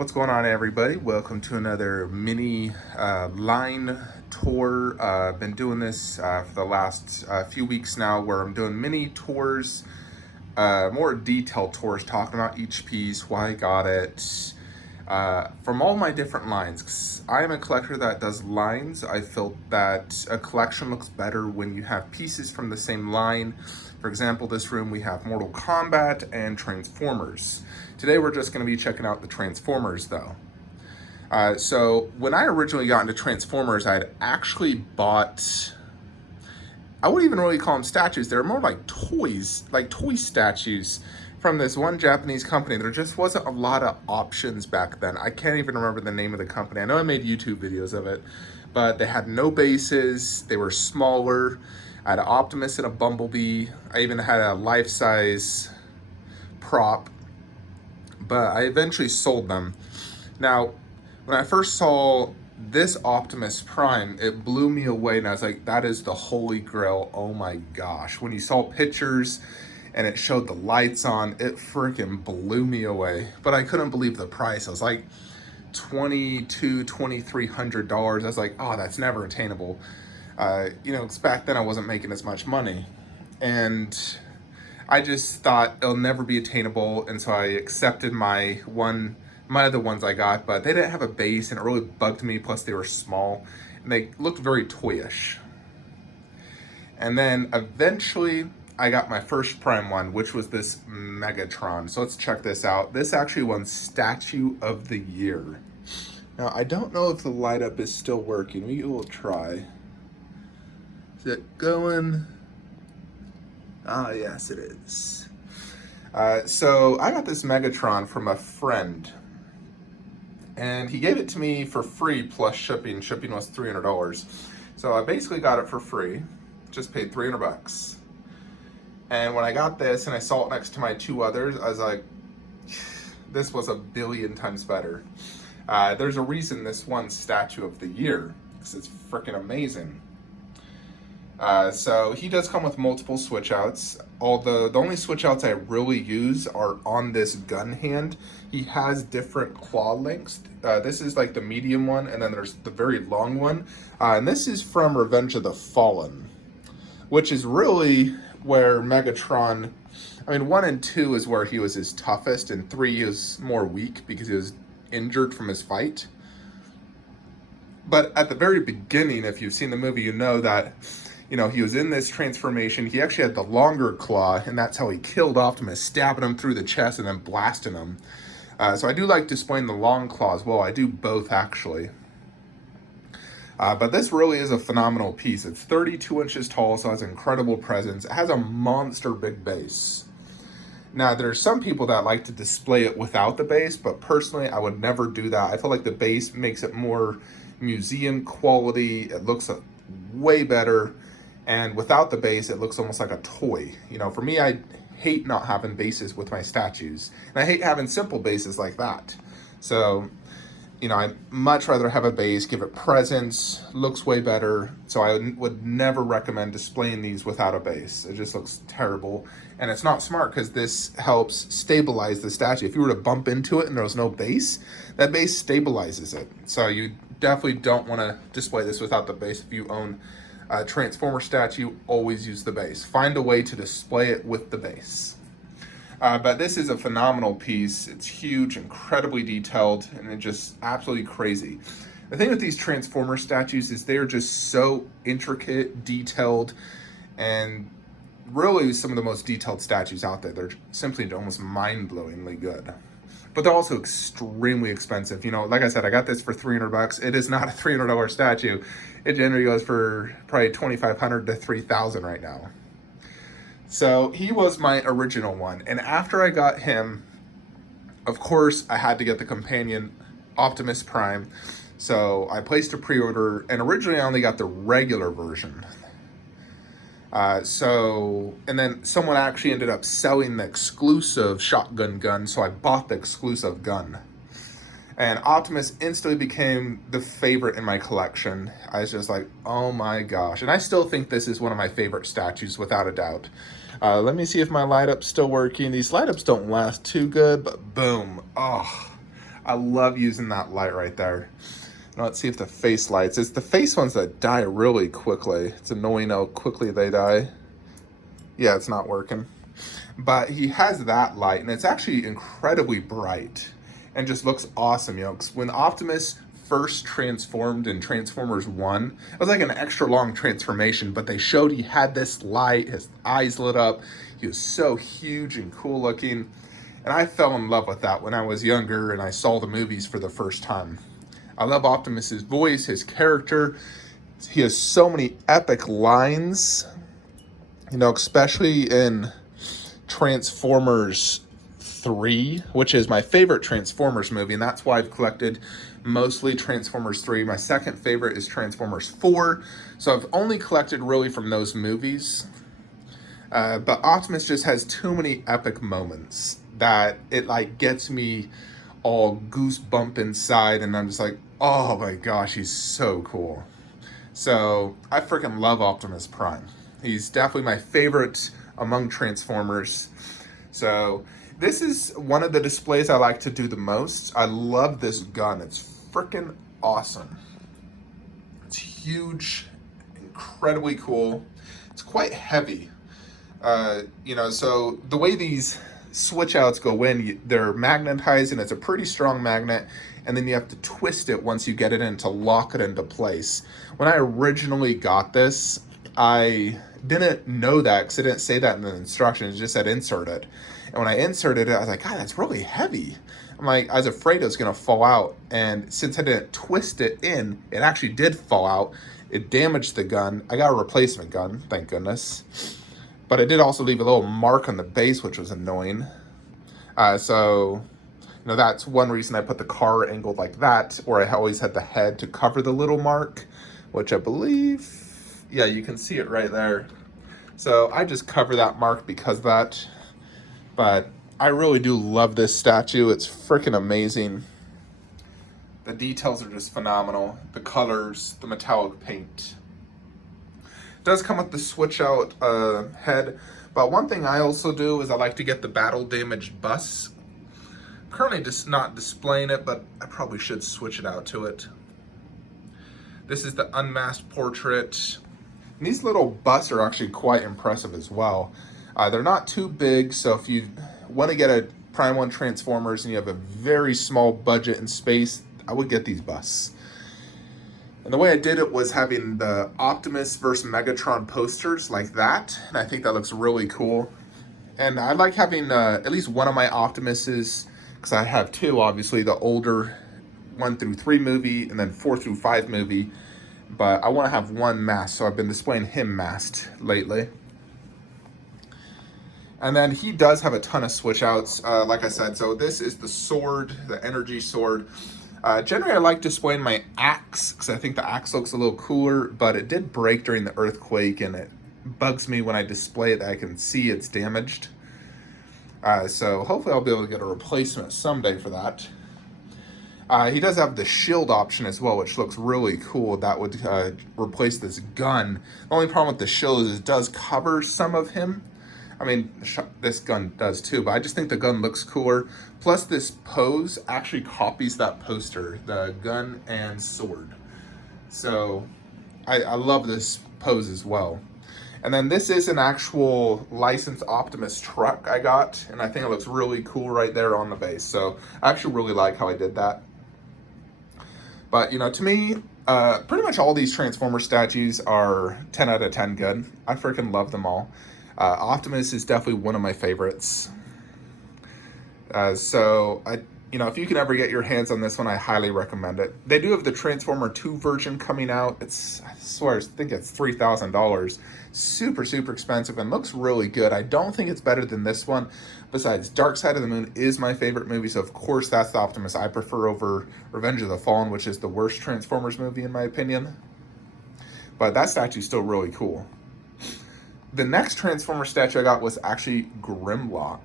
What's going on, everybody? Welcome to another mini line tour. I've been doing this for the last few weeks now, where I'm doing mini tours, more detailed tours, talking about each piece, why I got it, from all my different lines. 'Cause I am a collector that does lines. I feel that a collection looks better when you have pieces from the same line. For example, this room we have Mortal Kombat and Transformers. Today we're just going to be checking out the Transformers though. So when I originally got into Transformers, I had actually bought, I wouldn't even really call them statues. They're more like toys, like toy statues from this one Japanese company. There just wasn't a lot of options back then. I can't even remember the name of the company. I know I made YouTube videos of it, but they had no bases. They were smaller. I had an Optimus and a Bumblebee. I even had a life-size prop, but I eventually sold them. Now, when I first saw this Optimus Prime, it blew me away, and I was like, that is the holy grail. Oh my gosh. When you saw pictures and it showed the lights on, it freaking blew me away. But I couldn't believe the price. I was like, $2,300. I was like, oh, that's never attainable. Cause back then I wasn't making as much money, and I just thought it'll never be attainable, and so I accepted my other ones I got, but they didn't have a base, and it really bugged me. Plus, they were small, and they looked very toyish. And then eventually, I got my first Prime one, which was this Megatron. So let's check this out. This actually won Statue of the Year. Now, I don't know if the light up is still working. We will try. Is it going? Ah, yes, it is. So I got this Megatron from a friend, and he gave it to me for free plus shipping. Shipping was $300. So I basically got it for free, just paid $300. And when I got this and I saw it next to my two others, I was like, this was a billion times better. There's a reason this won Statue of the Year, because it's freaking amazing. So he does come with multiple switch outs. Although the only switch outs I really use are on this gun hand. He has different claw lengths. This is like the medium one, and then there's the very long one. And this is from Revenge of the Fallen, which is really where Megatron, 1 and 2 is where he was his toughest, and 3 he was more weak because he was injured from his fight. But at the very beginning, if you've seen the movie, you know that he was in this transformation. He actually had the longer claw, and that's how he killed Optimus, stabbing him through the chest and then blasting him. So I do like displaying the long claw as well. I do both, actually. But this really is a phenomenal piece. It's 32 inches tall, so it has incredible presence. It has a monster big base. Now, there's some people that like to display it without the base, but personally, I would never do that. I feel like the base makes it more museum quality. It looks way better. And without the base, it looks almost like a toy. For me, I hate not having bases with my statues. And I hate having simple bases like that. So, I'd much rather have a base, give it presence, looks way better. So I would never recommend displaying these without a base. It just looks terrible. And it's not smart, because this helps stabilize the statue. If you were to bump into it and there was no base, that base stabilizes it. So you definitely don't want to display this without the base. If you own a Transformer statue, always use the base. Find a way to display it with the base. But this is a phenomenal piece. It's huge, incredibly detailed, and it's just absolutely crazy. The thing with these Transformer statues is they're just so intricate, detailed, and really some of the most detailed statues out there. They're simply almost mind-blowingly good. But they're also extremely expensive. Like I said, I got this for $300. It is not a $300 statue. It generally goes for probably $2,500 to $3,000 right now. So he was my original one. And after I got him, of course, I had to get the companion Optimus Prime. So I placed a pre-order, and originally I only got the regular version. And then someone actually ended up selling the exclusive shotgun gun, so I bought the exclusive gun. And Optimus instantly became the favorite in my collection. I was just like, oh my gosh. And I still think this is one of my favorite statues, without a doubt. Let me see if my light up's still working. These light ups don't last too good, but boom. Oh, I love using that light right there. Now let's see if the face lights. It's the face ones that die really quickly. It's annoying how quickly they die. Yeah, it's not working. But he has that light, and it's actually incredibly bright and just looks awesome. You know, 'cause when Optimus first transformed in Transformers 1, it was like an extra long transformation, but they showed he had this light, his eyes lit up. He was so huge and cool looking. And I fell in love with that when I was younger and I saw the movies for the first time. I love Optimus's voice, his character. He has so many epic lines, you know, especially in Transformers 3, which is my favorite Transformers movie, and that's why I've collected mostly Transformers 3. My second favorite is Transformers 4, so I've only collected really from those movies. But Optimus just has too many epic moments that it like gets me all goosebump inside, and I'm just like, oh my gosh, he's so cool. So I freaking love Optimus Prime. He's definitely my favorite among Transformers. So this is one of the displays I like to do the most. I love this gun. It's freaking awesome. It's huge, incredibly cool. It's quite heavy. You know, so the way these switch outs go in, they're magnetized, and it's a pretty strong magnet, and then you have to twist it once you get it in to lock it into place. When I originally got this, I didn't know that because it didn't say that in the instructions. It just said insert it. And when I inserted it, I was like, God, that's really heavy. I'm like, I was afraid it was going to fall out. And since I didn't twist it in, it actually did fall out. It damaged the gun. I got a replacement gun, thank goodness. But it did also leave a little mark on the base, which was annoying. So, you know, that's one reason I put the car angled like that, or I always had the head to cover the little mark, which I believe, yeah, you can see it right there. So I just cover that mark because of that. But I really do love this statue. It's freaking amazing. The details are just phenomenal. The colors, the metallic paint. It does come with the switch out head, but one thing I also do is I like to get the battle damaged bus. Currently just not displaying it, but I probably should switch it out to it. This is the unmasked portrait. And these little busts are actually quite impressive as well. They're not too big, so if you want to get a Prime 1 Transformers and you have a very small budget and space, I would get these busts. And the way I did it was having the Optimus versus Megatron posters like that, and I think that looks really cool. And I like having at least one of my Optimuses, because I have two, obviously, the older 1 through 3 movie and then 4 through 5 movie. But I want to have one masked, so I've been displaying him masked lately. And then he does have a ton of switch outs, like I said. So this is the sword, the energy sword. Generally, I like displaying my axe because I think the axe looks a little cooler, but it did break during the earthquake, and it bugs me when I display it that I can see it's damaged. So hopefully I'll be able to get a replacement someday for that. He does have the shield option as well, which looks really cool. That would replace this gun. The only problem with the shield is it does cover some of him. I mean, this gun does too, but I just think the gun looks cooler. Plus, this pose actually copies that poster, the gun and sword. So, I love this pose as well. And then this is an actual licensed Optimus truck I got, and I think it looks really cool right there on the base. So, I actually really like how I did that. But, you know, to me, pretty much all these Transformer statues are 10 out of 10 good. I freaking love them all. Optimus is definitely one of my favorites. So, you know, if you can ever get your hands on this one, I highly recommend it. They do have the Transformer 2 version coming out. I swear, I think it's $3,000. Super, super expensive and looks really good. I don't think it's better than this one. Besides, Dark Side of the Moon is my favorite movie, so of course that's the Optimus I prefer over Revenge of the Fallen, which is the worst Transformers movie in my opinion. But that statue's still really cool. The next Transformer statue I got was actually Grimlock.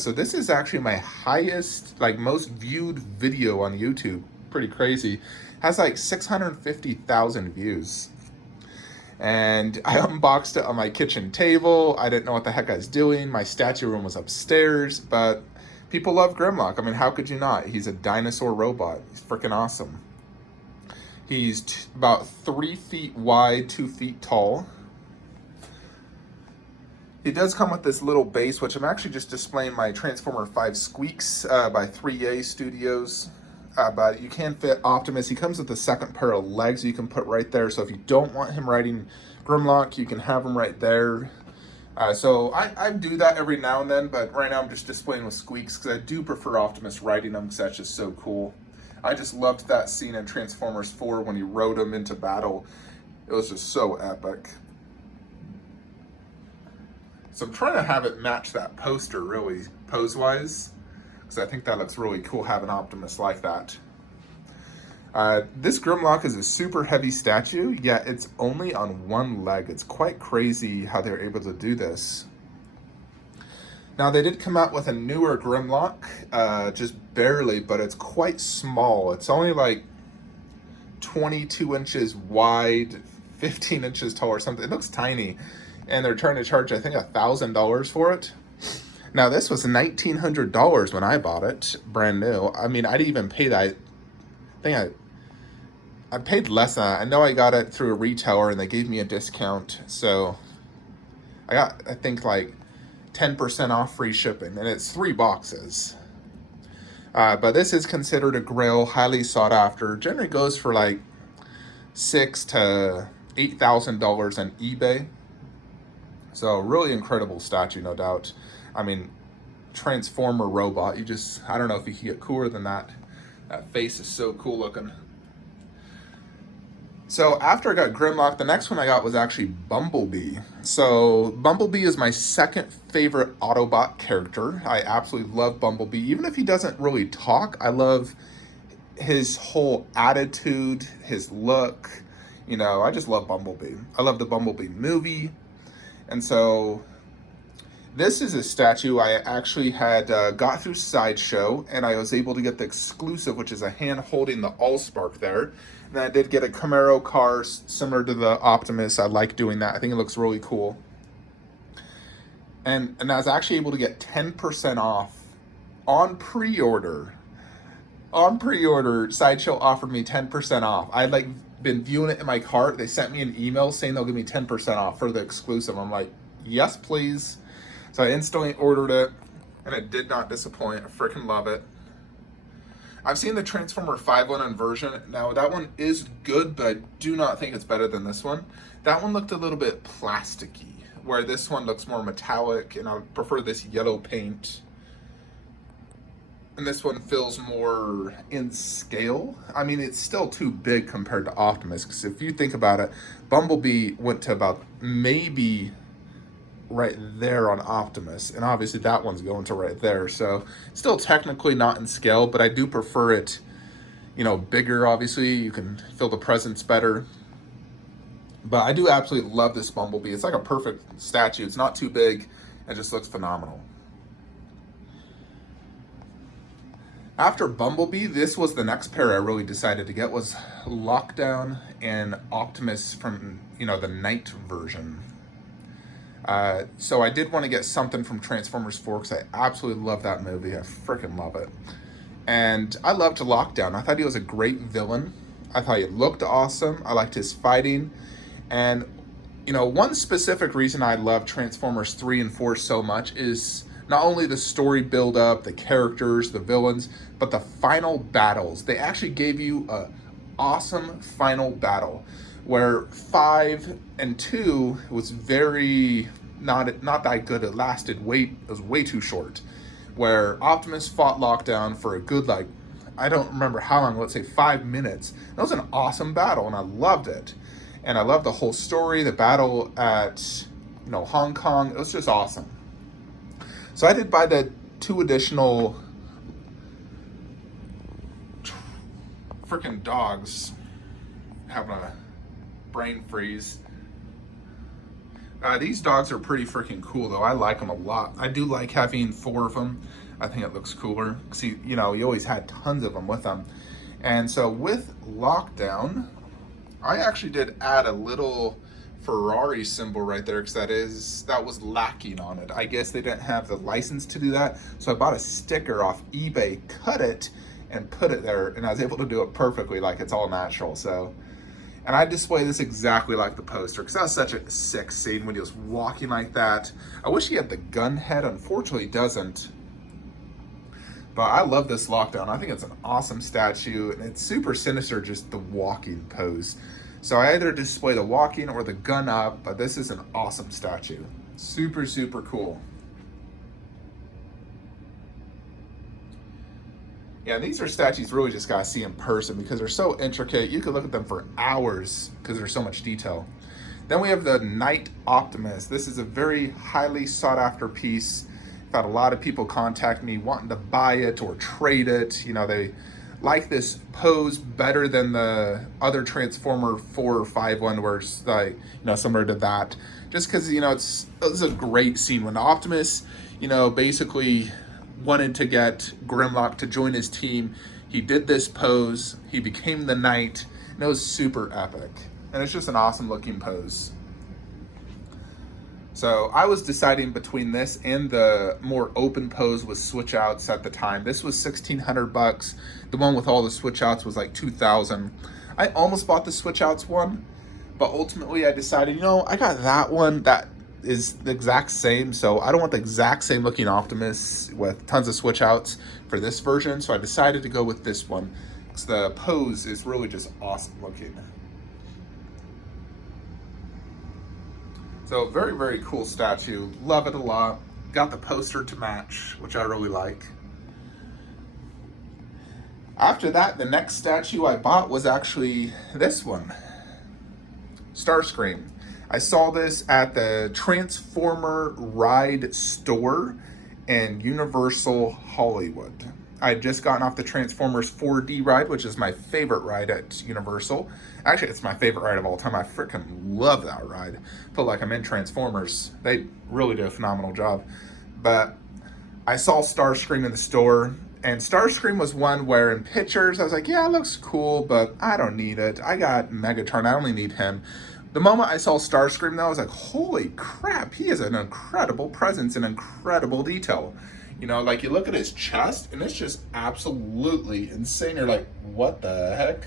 So this is actually my highest, like most viewed video on YouTube. Pretty crazy. Has like 650,000 views. And I unboxed it on my kitchen table. I didn't know what the heck I was doing. My statue room was upstairs, but People love Grimlock. I mean, how could you not? He's a dinosaur robot. He's freaking awesome. He's about 3 feet wide, 2 feet tall. He does come with this little base, which I'm actually just displaying my Transformer 5 Squeaks by 3A Studios. But you can fit Optimus. He comes with a second pair of legs you can put right there. So if you don't want him riding Grimlock, you can have him right there. So I do that every now and then, but right now I'm just displaying with Squeaks because I do prefer Optimus riding him because that's just so cool. I just loved that scene in Transformers 4 when he rode him into battle. It was just so epic. So I'm trying to have it match that poster really, pose-wise, because I think that looks really cool having Optimus like that. This Grimlock is a super heavy statue, yet it's only on one leg. It's quite crazy how they're able to do this. Now, they did come out with a newer Grimlock, just barely, but it's quite small. It's only like 22 inches wide, 15 inches tall or something. It looks tiny. And they're trying to charge, I think, $1,000 for it. Now, this was $1,900 when I bought it, brand new. I mean, I didn't even pay that. I paid less than that. I know I got it through a retailer, and they gave me a discount. So I got, I think, like 10% off free shipping, and it's 3 boxes. But this is considered a grail, highly sought after. Generally goes for like $6,000 to $8,000 on eBay. So really incredible statue, no doubt. I mean, Transformer robot. I don't know if you can get cooler than that. That face is so cool looking. So after I got Grimlock, the next one I got was actually Bumblebee. So Bumblebee is my second favorite Autobot character. I absolutely love Bumblebee. Even if he doesn't really talk, I love his whole attitude, his look. You know, I just love Bumblebee. I love the Bumblebee movie. And so this is a statue I actually had got through Sideshow, and I was able to get the exclusive, which is a hand holding the Allspark there. And I did get a Camaro car similar to the Optimus. I like doing that. I think it looks really cool. And I was actually able to get 10% off on pre-order. On pre-order, Sideshow offered me 10% off. I'd like been viewing it in my cart. They sent me an email saying they'll give me 10% off for the exclusive. I'm like, yes, please. So I instantly ordered it, and it did not disappoint. I freaking love it. I've seen the Transformer 5 one in version. Now, that one is good, but I do not think it's better than this one. That one looked a little bit plasticky, where this one looks more metallic, and I prefer this yellow paint. And this one feels more in scale. I mean, it's still too big compared to Optimus, because if you think about it, Bumblebee went to about maybe right there on Optimus, and obviously that one's going to right there. So still technically not in scale, but I do prefer it, you know, bigger. Obviously, you can feel the presence better. But I do absolutely love this Bumblebee. It's like a perfect statue. It's not too big. It just looks phenomenal. After Bumblebee, this was the next pair I really decided to get, was Lockdown and Optimus from, you know, the Night version. So I did want to get something from Transformers 4 because I absolutely love that movie. I freaking love it. And I loved Lockdown. I thought he was a great villain. I thought he looked awesome. I liked his fighting. And, you know, one specific reason I love Transformers 3 and 4 so much is not only the story build up, the characters, the villains, but the final battles. They actually gave you a awesome final battle where 5 and 2 was very not that good. It was way too short. Where Optimus fought Lockdown for a good, like, I don't remember how long, let's say 5 minutes. That was an awesome battle, and I loved it. And I loved the whole story, the battle at, you know, Hong Kong. It was just awesome. So I did buy the 2 additional freaking dogs. Having a brain freeze. These dogs are pretty freaking cool, though. I like them a lot. I do like having 4 of them. I think it looks cooler. See, you know, you always had tons of them with them. And so with Lockdown, I actually did add a little Ferrari symbol right there, because that was lacking on it. I guess they didn't have the license to do that, so I bought a sticker off eBay, cut it, and put it there, and I was able to do it perfectly, like it's all natural. So, and I display this exactly like the poster, because that was such a sick scene when he was walking like that. I wish he had the gun head. Unfortunately, he doesn't. But I love this lockdown. I think it's an awesome statue, and it's super sinister, just the walking pose. So I either display the walking or the gun up, but this is an awesome statue. Super, super cool. Yeah, these are statues really just gotta see in person because they're so intricate. You could look at them for hours because there's so much detail. Then we have the Knight Optimus. This is a very highly sought after piece. I've had a lot of people contact me wanting to buy it or trade it. You know, they like this pose better than the other Transformer 4 or 5 one where it's like, you know, similar to that. Just because, you know, it's a great scene when Optimus, you know, basically wanted to get Grimlock to join his team. He did this pose, he became the Knight, and it was super epic. And it's just an awesome looking pose. So I was deciding between this and the more open pose with switch outs at the time. This was $1,600. The one with all the switch outs was like $2,000. I almost bought the switch outs one, but ultimately I decided, you know, I got that one that is the exact same, so I don't want the exact same looking Optimus with tons of switch outs for this version, so I decided to go with this one because the pose is really just awesome looking. So very, very cool statue. Love it a lot. Got the poster to match, which I really like. After that, the next statue I bought was actually this one, Starscream. I saw this at the Transformer Ride store in Universal Hollywood. I had just gotten off the Transformers 4D ride, which is my favorite ride at Universal. Actually, it's my favorite ride of all time. I freaking love that ride. Feel like I'm in Transformers. They really do a phenomenal job. But I saw Starscream in the store, and Starscream was one where in pictures, I was like, yeah, it looks cool, but I don't need it. I got Megatron, I only need him. The moment I saw Starscream though, I was like, holy crap, he is an incredible presence and incredible detail. You know, like you look at his chest and it's just absolutely insane. You're like, what the heck?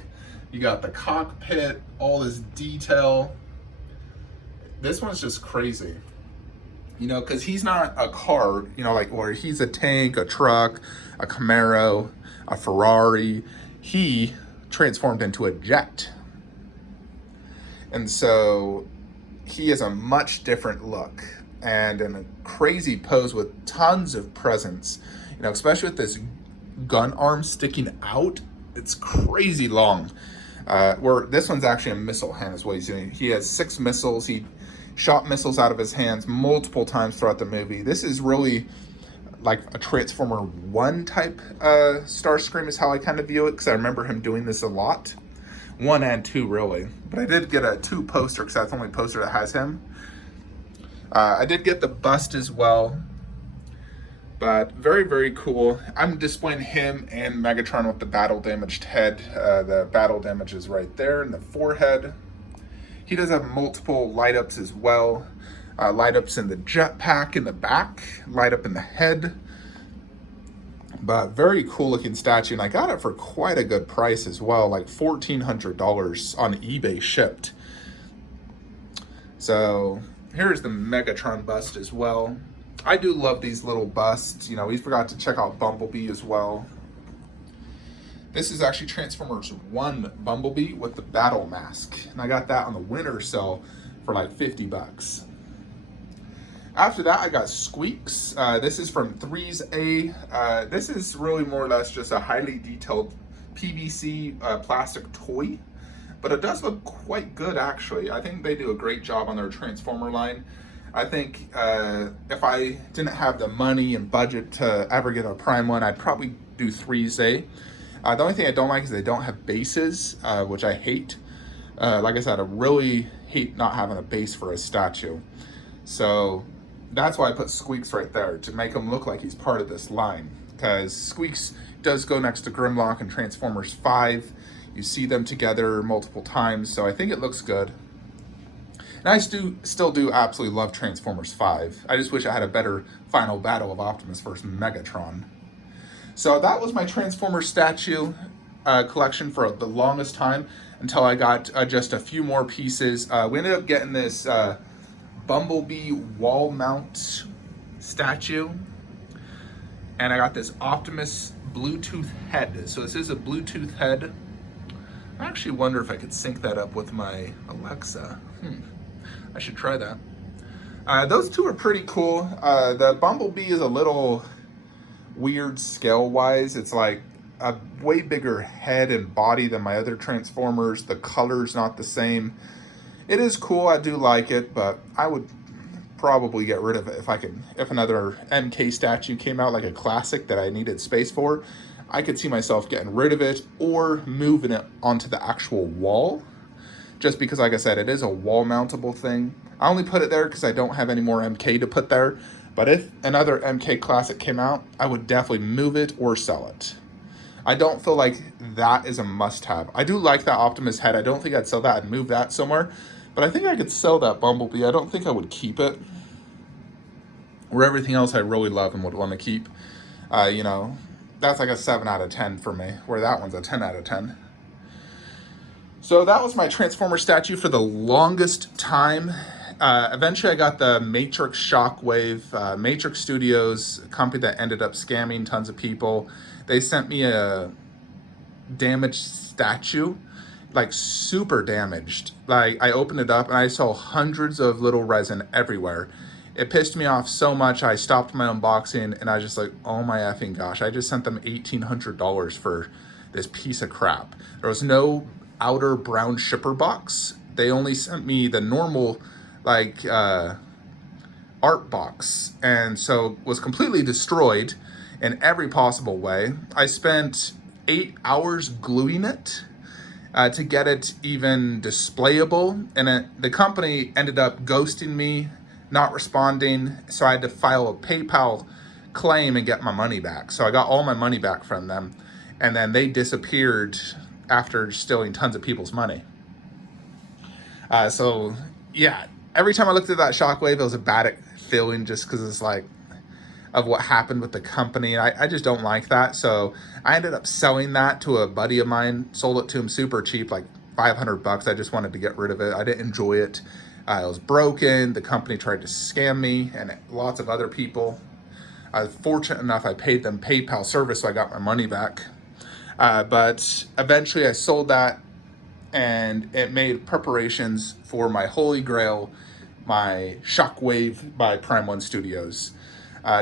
You got the cockpit, all this detail. This one's just crazy. You know, because he's not a car, you know, like, or he's a tank, a truck, a Camaro, a Ferrari. He transformed into a jet. And so he has a much different look and in a crazy pose with tons of presence, you know, especially with this gun arm sticking out. It's crazy long. Where this one's actually a missile hand is what he's doing. He has 6 missiles. He shot missiles out of his hands multiple times throughout the movie. This is really like a Transformer 1 type Starscream is how I kind of view it, because I remember him doing this a lot. 1 and 2 really, but I did get a 2 poster because that's the only poster that has him. I did get the bust as well, but very, very cool. I'm displaying him and Megatron with the battle damaged head. The battle damage is right there in the forehead. He does have multiple light ups as well. Light ups in the jetpack in the back, light up in the head. But very cool looking statue, and I got it for quite a good price as well, like $1,400 on eBay shipped. So here's the Megatron bust as well. I do love these little busts. You know, we forgot to check out Bumblebee as well. This is actually Transformers 1 Bumblebee with the battle mask, and I got that on the winter sale for like $50. After that, I got Squeaks. This is from 3's A. This is really more or less just a highly detailed PVC plastic toy, but it does look quite good actually. I think they do a great job on their Transformer line. I think if I didn't have the money and budget to ever get a Prime one, I'd probably do 3's A. The only thing I don't like is they don't have bases, which I hate. Like I said, I really hate not having a base for a statue. So that's why I put Squeaks right there, to make him look like he's part of this line. Because Squeaks does go next to Grimlock and Transformers 5. You see them together multiple times, so I think it looks good. And I still do absolutely love Transformers 5. I just wish I had a better final battle of Optimus versus Megatron. So that was my Transformers statue collection for the longest time until I got just a few more pieces. We ended up getting this Bumblebee wall mount statue, and I got this Optimus Bluetooth head. So this is a Bluetooth head. I actually wonder if I could sync that up with my Alexa. I should try that. Those two are pretty cool. The Bumblebee is a little weird scale-wise. It's like a way bigger head and body than my other Transformers. The color's not the same. It is cool, I do like it, but I would probably get rid of it if another MK statue came out, like a classic that I needed space for. I could see myself getting rid of it or moving it onto the actual wall, just because, like I said, it is a wall mountable thing. I only put it there because I don't have any more MK to put there, but if another MK classic came out, I would definitely move it or sell it. I don't feel like that is a must-have. I do like that Optimus head. I don't think I'd sell that and move that somewhere, but I think I could sell that Bumblebee. I don't think I would keep it. Or everything else I really love and would want to keep. That's like a 7 out of 10 for me, where that one's a 10 out of 10. So that was my Transformer statue for the longest time. Eventually I got the Matrix Shockwave. Matrix Studios, a company that ended up scamming tons of people. They sent me a damaged statue, like super damaged. Like I opened it up and I saw hundreds of little resin everywhere. It pissed me off so much, I stopped my unboxing and I was just like, oh my effing gosh, I just sent them $1,800 for this piece of crap. There was no outer brown shipper box. They only sent me the normal, like, art box. And so was completely destroyed in every possible way. I spent 8 hours gluing it to get it even displayable. And the company ended up ghosting me, not responding, so I had to file a PayPal claim and get my money back. So I got all my money back from them, and then they disappeared after stealing tons of people's money. So yeah, every time I looked at that Shockwave, it was a bad feeling, just because it's like of what happened with the company. And I just don't like that. So I ended up selling that to a buddy of mine, sold it to him super cheap, like $500. I just wanted to get rid of it. I didn't enjoy it. It was broken. The company tried to scam me and lots of other people. I was fortunate enough, I paid them PayPal service, so I got my money back. But eventually I sold that, and it made preparations for my holy grail, my Shockwave by Prime 1 Studios.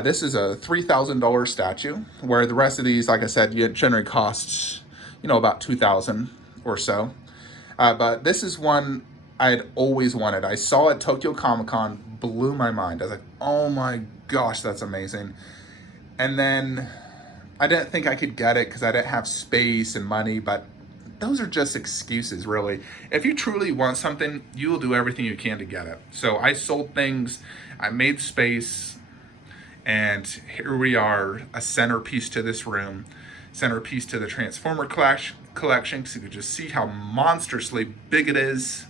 This is a $3,000 statue, where the rest of these, like I said, generally cost, about $2,000 or so. But this is one I had always wanted. I saw it at Tokyo Comic Con, blew my mind. I was like, oh my gosh, that's amazing. And then I didn't think I could get it because I didn't have space and money, but those are just excuses, really. If you truly want something, you will do everything you can to get it. So I sold things, I made space, and here we are, a centerpiece to this room, centerpiece to the Transformer collection, so you can just see how monstrously big it is.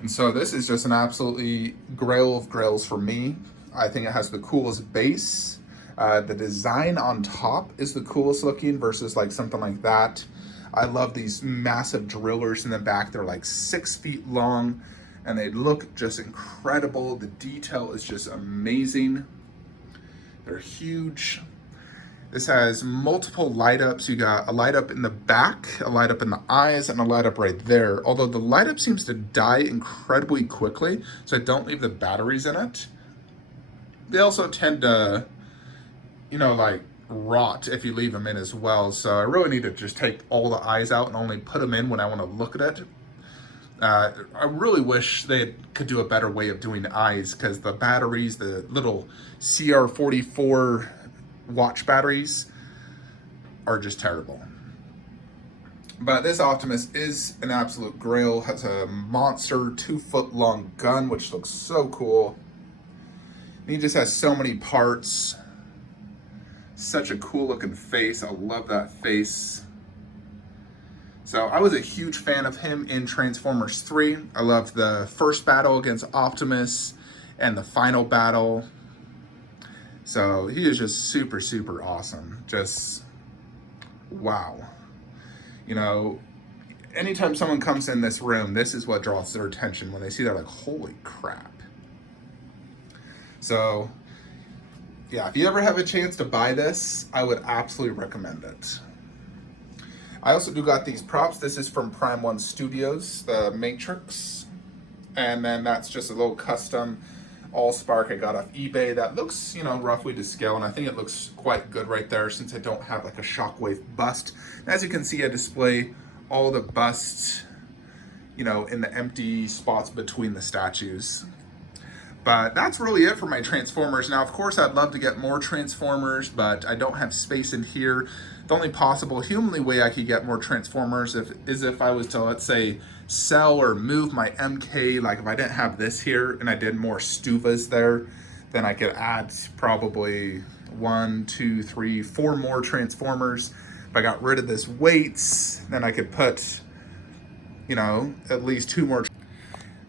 And so this is just an absolutely grail of grails for me. I think it has the coolest base. The design on top is the coolest looking versus like something like that. I love these massive drillers in the back. They're like 6 feet long and they look just incredible. The detail is just amazing. They're huge. This has multiple light ups. You got a light up in the back, a light up in the eyes, and a light up right there. Although the light up seems to die incredibly quickly, so I don't leave the batteries in it. They also tend to, like rot if you leave them in as well. So I really need to just take all the eyes out and only put them in when I want to look at it. I really wish they could do a better way of doing eyes, because the batteries, the little CR44 watch batteries, are just terrible. But this Optimus is an absolute grail. Has a monster 2-foot long gun, which looks so cool. And he just has so many parts. Such a cool looking face. I love that face. So I was a huge fan of him in Transformers 3. I loved the first battle against Optimus and the final battle. So he is just super, super awesome. Just, wow. You know, anytime someone comes in this room, this is what draws their attention. When they see that, like, holy crap. So, yeah, if you ever have a chance to buy this, I would absolutely recommend it. I also do got these props. This is from Prime 1 Studios, the Matrix. And then that's just a little custom Allspark I got off eBay that looks, you know, roughly to scale. And I think it looks quite good right there since I don't have like a Shockwave bust. And as you can see, I display all the busts, you know, in the empty spots between the statues. But that's really it for my Transformers. Now, of course, I'd love to get more Transformers, but I don't have space in here. The only possible humanly way I could get more Transformers is if I was to, let's say, sell or move my MK. Like if I didn't have this here and I did more Stuvas there, then I could add probably 1, 2, 3, 4 more Transformers. If I got rid of this weights, then I could put, you know, at least 2 more.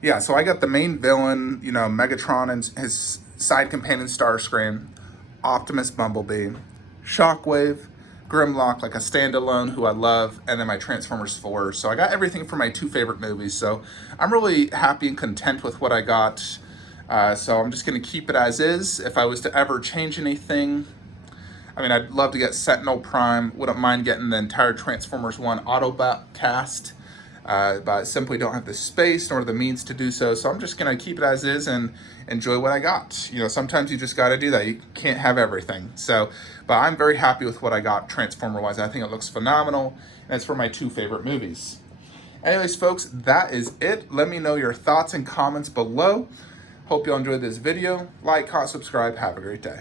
Yeah, so I got the main villain, you know, Megatron and his side companion Starscream, Optimus Bumblebee, Shockwave, Grimlock, like a standalone who I love, and then my Transformers 4. So I got everything for my 2 favorite movies. So I'm really happy and content with what I got. So I'm just going to keep it as is. If I was to ever change anything, I mean, I'd love to get Sentinel Prime. Wouldn't mind getting the entire Transformers 1 Autobot cast. But I simply don't have the space nor the means to do so. So I'm just going to keep it as is and enjoy what I got. You know, sometimes you just got to do that. You can't have everything. So, but I'm very happy with what I got Transformer-wise. I think it looks phenomenal. And it's for my 2 favorite movies. Anyways, folks, that is it. Let me know your thoughts and comments below. Hope you all enjoyed this video. Like, comment, subscribe. Have a great day.